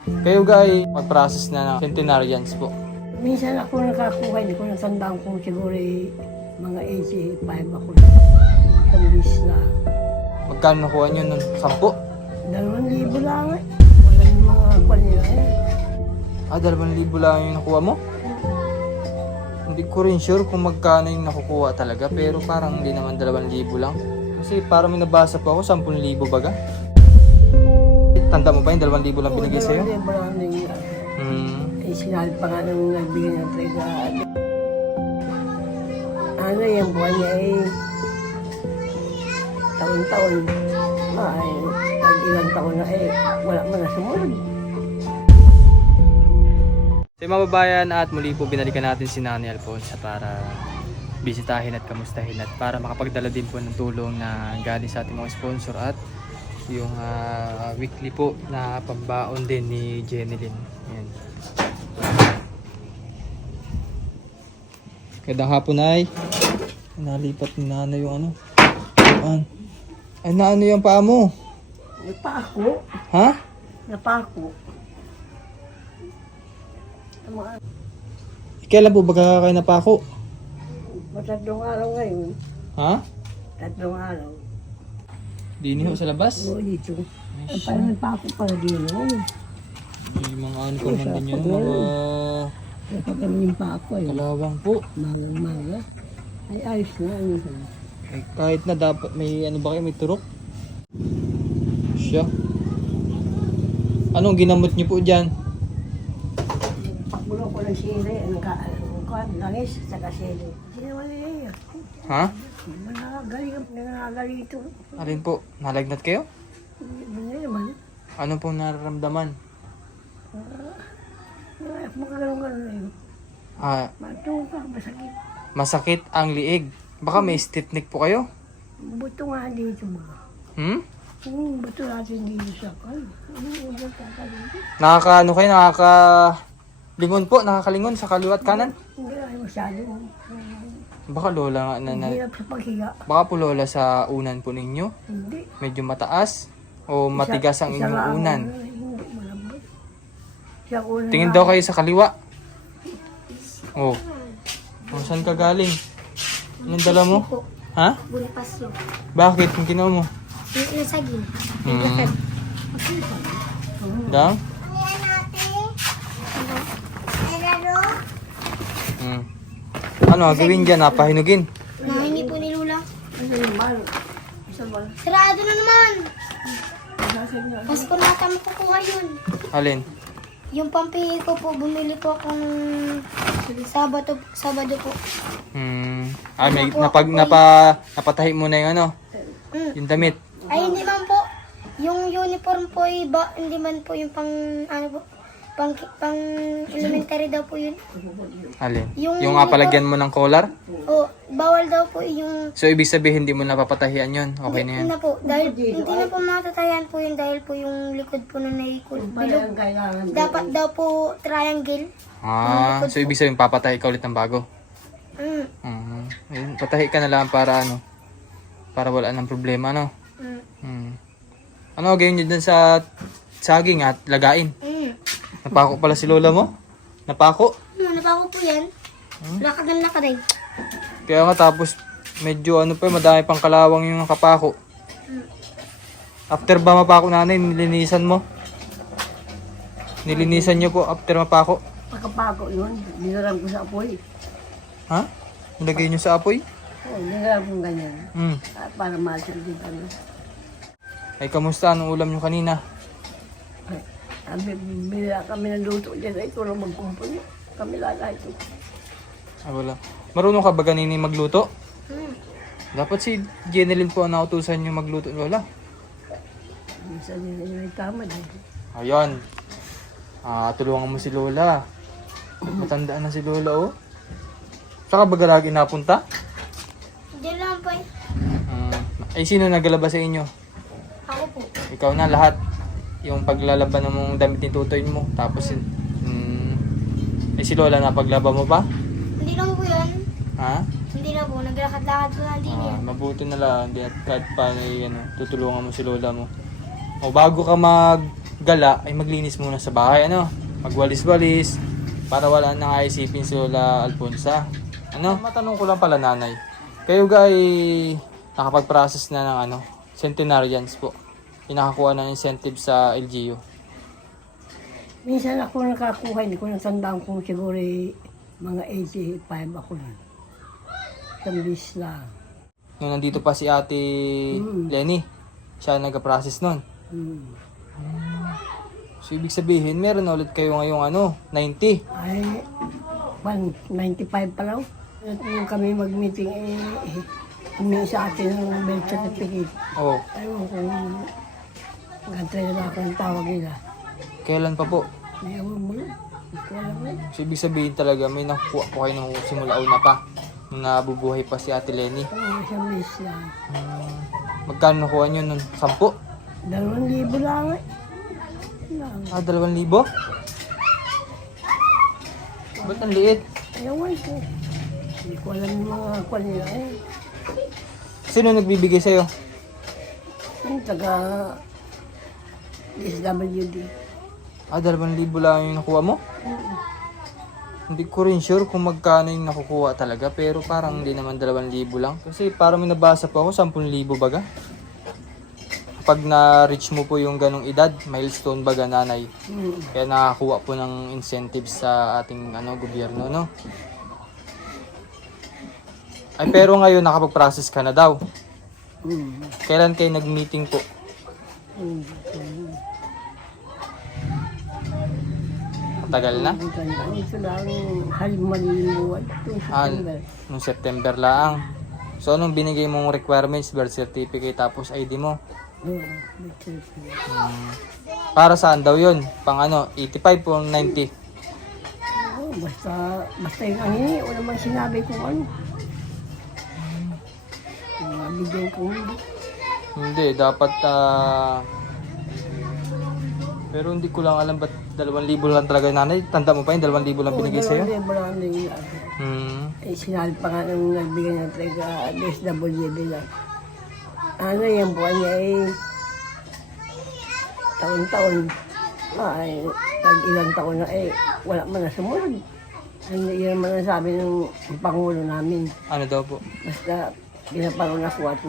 Kayo guys, mag-process na ng centenarians po. Minsan ako nakakuha, hindi ko natandaan kung siguro mga 85 ako. Isang bis na. Magkano nakuha nyo nun? 10? 2,000 lang eh. Walang mga kanila eh. 2,000 lang yung nakuha mo? Hindi ko rin sure kung magkano yung nakukuha talaga, pero parang hindi naman 2,000 lang. Kasi parang may nabasa pa ako, 10,000 baga. Tanda mo ba yung 2,000 lang binigay sa'yo? 2,000 lang nangyari. Eh, sinabi pa nga nung nagbigay ng regalo. Ano yung buwan niya eh, taon-taon. Ay, pag ilang taon na eh, wala man na sumunod. So mga babayan, at muli po binalikan natin si Nanay Alfonsa para bisitahin at kamustahin at para makapagdala din po ng tulong na galing sa ating mga sponsor at yung weekly po na pambaon din ni Jenilyn. Ayan. Kadang hapon ay nalipat ni Nanay yung ano. Ay na ano yung paa mo? Napako. Ha? Napako. Kailan po baga kayo napako? Matatlong araw ngayon. Ha? 3 araw. Dini ho sa labas? Oo, dito. Ang parang nagpako pala din. Yung mga ano pa man din yun, mga Kapag kami yung pako eh. kalawang po. Magang-maga. Ay, ayos na. Ano sa Eh, kahit na dapat may ano ba kayo, may turok? Siya. Anong ginamot niyo po dyan? Pakbulo ko ng sili. Anong langis sa kasili. Sino wala niya? Ha? Nangangagali ito. Alin po? Nalagnat kayo? Hindi naman. Ano pong nararamdaman? Makagalong-galong na yun. Matuka, masakit. Masakit ang liig. Baka may stiff neck po kayo? Buto nga dito mga. Buto natin dito sa kan. Nakakaano kayo? Nakakalingon po? Nakakalingon sa kaliwa at kanan? Hindi ay masyado. Baka lola nga na, Hirap sa paghiga. baka po lola sa unan po ninyo? Hindi. Medyo mataas? O matigas ang Isa inyong lang, unan? Hindi, malambot. Siya unan Tingin na- daw kayo sa kaliwa. Oh. Oh, saan ka galing? Anong dala mo? Ha? Bonifasyo. Bakit? Kung kinuha mo? Yung saging. Dang? Ano gagawin dyan? Napahinugin? Nahingi po ni Lula. Ano yung balo? Isa ba? Sarado na naman. Nasaan niya? Pasko na ata makukuha yun. Alin? Yung pampihi ko po, bumili po akong Sabado po. Ay, may napatahi mo na yung ano? Yung damit. Ay, hindi man po. Yung uniform po, hindi man po yung pang elementary daw po yun. Alin? Yung Yung palagyan mo ng collar? O, bawal daw po yung... So, ibig sabihin hindi mo napapatahian yun? Okay na yan? Hindi na po. Dahil, hindi na po matatayan po yun dahil po yung likod po na naikot. Ang kailangan. Dapat daw po triangle. So ibig sabihin papatahi ka ulit ng bago? Ayun, patahi ka na lang para ano? Para wala ng problema, no? Ano gawin nyo dun sa saging at lagain? Napako pala si lola mo? Napako? Napako po yan. Lakagan na ka rin. Kaya nga tapos medyo ano pa, madami pang kalawang yung nakapako. After ba mapako nanay, nilinisan mo? Nilinisan nyo po after mapako? Pagkapago yun, dinaram ko sa apoy. Ha? Nilagay nyo sa apoy? Oo, dinaram ko ganyan. Para masin din kami. Ay, kamusta? Anong ulam nyo kanina? Bila kami ng luto dyan, ay ito lang magkumpuni. Kami lala ito. Ah, wala. Marunong ka ba ganini magluto? Dapat si Jenilyn po ang nautusan nyo magluto, lola. Minsan yun ay tama din. Ayan. Tulungan mo si lola. Matandaan na si lola, oh. Saka ba lagi napunta? Diyan lang po eh. Ay, sino nagalaba sa inyo? Ako po. Ikaw na lahat. Yung paglalaban ng mga damit ni tutoy mo. Tapos, si lola na paglaba mo pa? Hindi lang po yan. Ha? Hindi na po. Naglakad-lakad po lang din yan. Mabuti na lang. Kahit paano, tutulungan mo si lola mo. O bago ka gala ay maglinis muna sa bahay, ano? Magwalis-walis para wala nang isipin si Lola Alfonsa. Ano? Matanong ko lang pala, nanay. Kayo ay nakapag-process na ng ano, centenarians po. Pinakakuha ng incentive sa LGU. Minsan ako nakakuha, hindi ko natandaan kung siguro mga 85 ako na. Isang bis lang. Nung nandito pa si Ate Lenny, siya nag-process nun. Hmm. So, ibig sabihin, meron na ulit kayo ngayong ano, 90. Ay, 95 pa lang. At nung kami mag-meeting, humingi sa atin ng birth certificate. Oh, Ayun kung nag-try na ako ng tawag nila. kailan pa po? Ewan mo, hindi ko alam eh. So, ibig sabihin talaga, may nakukuha po kayo nung simula una pa. Nung nabubuhay pa si Ate Lenny. Oo, isang bis lang. Magkano nakuha nyo nun? 10? 2,000 lang eh. Lang. Ah, 2,000? Ba't ang liit? Ewan ko. Hindi ko alam yung mga kwan nila eh. Sino nagbibigay sa'yo? Yung taga SWD. Ah, 2,000 lang yung nakuha mo? Hindi ko rin sure kung magkano yung nakukuha talaga, pero parang hindi naman 2,000 lang. Kasi parang may nabasa pa ako, 10,000 baga. Kapag na-reach mo po yung ganong edad, milestone baga, nanay. Kaya nakakuha po ng incentives sa ating gobyerno, no? Ay, pero ngayon nakapag-process ka na daw. Kailan kayo nag-meeting po? Matagal na? Ang ganda. Ito lang halimalimuan. Noong September lang. So, anong binigay mong requirements? Birth certificate, tapos ID mo? Para saan daw yun? Pang 85 o 90? Basta yung ang hini, wala naman sinabi kung ano. Bigyan ko hindi. Hindi, dapat pero hindi ko lang alam ba't 2,000 lang talaga, nanay. Tanda mo pa yun, 2,000 lang binigay sa'yo? Sinabi pa nga nung nagbigay ng taga SWD lang. Ano yung buwan niya taon-taon. Ay, ilang taon na wala man na sumunod. Yan naman ang sabi ng Pangulo namin. Ano daw po? Basta pinaparoon ako at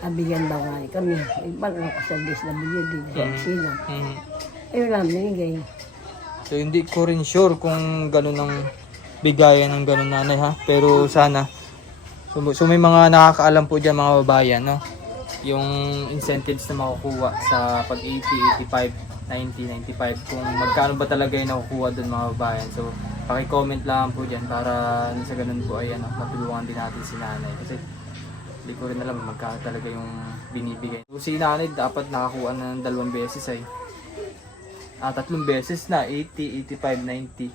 abigyan daw nga kami. Iparoon ako sa SWD, sa Sina. Ayun lang, binigay. So, hindi ko rin sure kung gano'n ang bigayan ng gano'n, nanay, ha? Pero sana. So may mga nakakaalam po dyan, mga babayan, no? Yung incentives na makukuha sa pag-80, 85, 90, 95. Kung magkano ba talaga yung nakukuha doon, mga babayan. So, paki-comment lang po dyan para sa ganun po ay matulungan din natin si nanay. Kasi hindi ko rin alam magkano talaga yung binibigay. So, si nanay dapat nakakuha na ng 2 beses ay. 3 beses na, 80, 85, 90.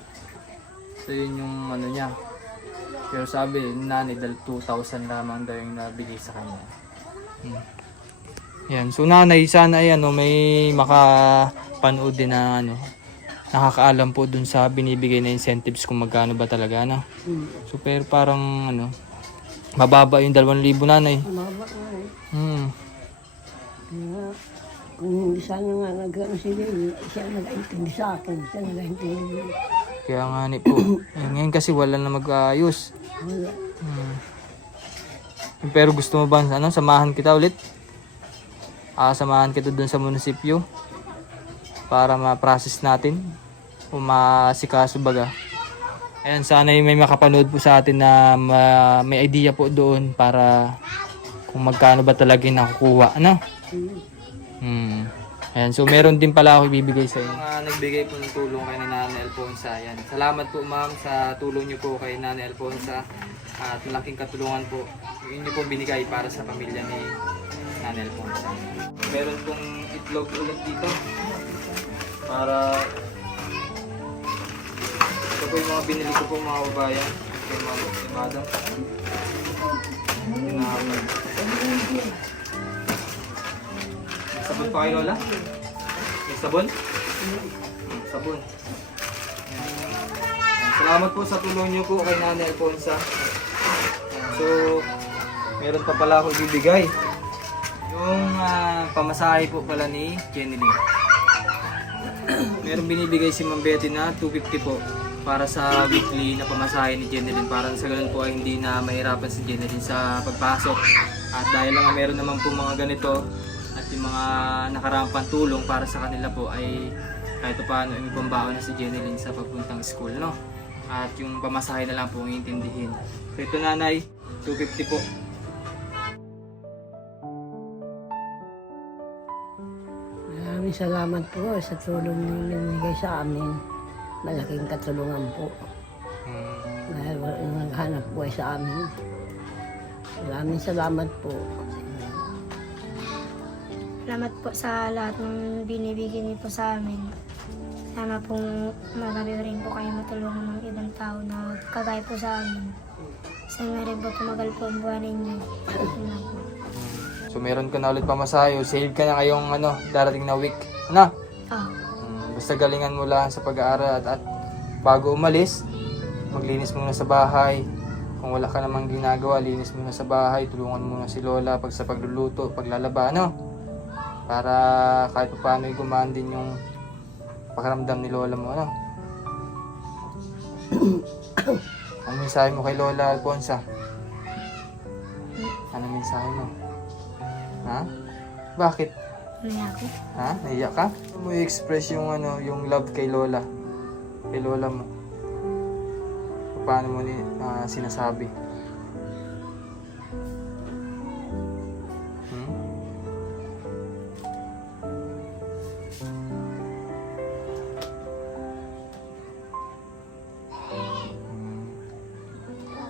So yun yung niya. Pero sabi, nanay, 2,000 lamang daw yung nabigay sa kanya. Yan, so nanay, sana ay may makapanood din na nakakaalam po dun sa binibigay na incentives kung magkano ba talaga, So pero parang mababa yung 2,000, nanay. Mababa nga kung hindi sana nga siya nag-aintindi sa akin. Siya nag-aintindi. Kaya nga po. Ngayon kasi wala na mag-ayos. Wala. Pero gusto mo ba samahan kita ulit? Samahan kita dun sa munisipyo para ma-process natin o masikaso baga. Ayan, sana may makapanood po sa atin na may idea po doon para kung magkano ba talaga yung nakukuha. Ayan, so meron din pala ako ibibigay sa inyo. Nagbigay po ng tulong kay Nanay Alfonsa. Ayan. Salamat po, ma'am, sa tulong niyo po kay Nanay Alfonsa. At malaking katulungan po yung inyo po binigay para sa pamilya ni Nanay Alfonsa. Meron pong itlog ulit dito para ito po yung mga binili ko po, mga babayan kay Madam. Sabon pa kayo, Lola? May sabon? Sabon. Salamat po sa tulong niyo po kay Nanay Alfonsa. So, meron pa pala ako ibibigay. Yung pamasahe po pala ni Jenny Lee. Meron binibigay si Ma'am Betty na 250 po para sa weekly na pamasahe ni Jeneline, para sa ganun po ay hindi na mahirapan si Jeneline sa pagpasok. At dahil lang meron naman po mga ganito at yung mga nakarampang tulong para sa kanila po ay kahit paano may pambaon na si Jeneline sa pagpuntang school, no? At yung pamasahe na lang po ang iintindihin. So ito nanay, 250 po. Maraming salamat po sa tulong niyo binigay sa amin. Malaking katulungan po. Dahil walang naghanap buhay sa amin. Maraming salamat po. Salamat po sa lahat ng binibigyan niyo po sa amin. Sana pong marami rin po kayo matulungan ng ibang tao na kagaya po sa amin. Sana rin po tumagal po ang buwan ninyo. Yun lang po. So meron ka na ulit pamasahe, save ka na ngayong darating na week. Ano? Ah, Basta galingan mo lang sa pag-aaral at bago umalis, maglinis muna sa bahay. Kung wala ka namang ginagawa, linis muna sa bahay, tulungan muna si Lola pag sa pagluluto, paglalaba, ano? Para kahit pa paano gumaan din yung pakiramdam ni Lola mo, ano? Ano mensahe mo kay Lola Alfonsa? Ano mensahe mo? Ha? Bakit? naiyak ko. Ha? Naiyak ka? Ano mo i-express yung yung love kay Lola? Kay Lola mo? Paano mo sinasabi? Hmm?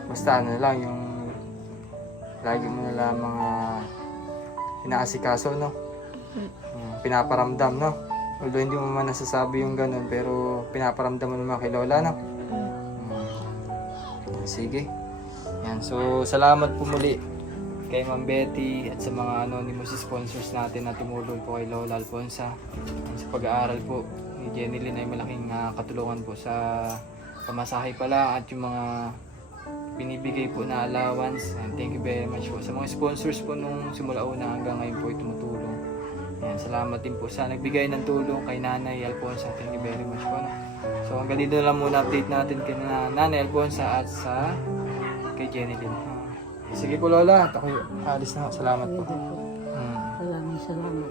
Basta lang yung lagi mo na lang mga inaasikaso, no? Pinaparamdam, no? Although hindi mo man nasasabi yung ganun, pero pinaparamdam mo naman kay Lola, no? Sige. Yan. So, salamat po muli kay Ma'am Betty at sa mga anonymous sponsors natin na tumulong po kay Lola Alfonsa. Sa pag-aaral po ni Jeneline ay malaking katulungan po sa pamasahe pala at yung mga binibigay po na allowance. And thank you very much po sa mga sponsors po nung simula una hanggang ngayon po ay tumutulong. Yan, salamat din po sa nagbigay ng tulong kay Nanay Alfonsa. Thank you very much po. So hanggang dito lang muna update natin kay Nanay Alfonsa at sa kay Jeneline. Sige po Lola, at ako alis na. Salamat po. Maraming salamat.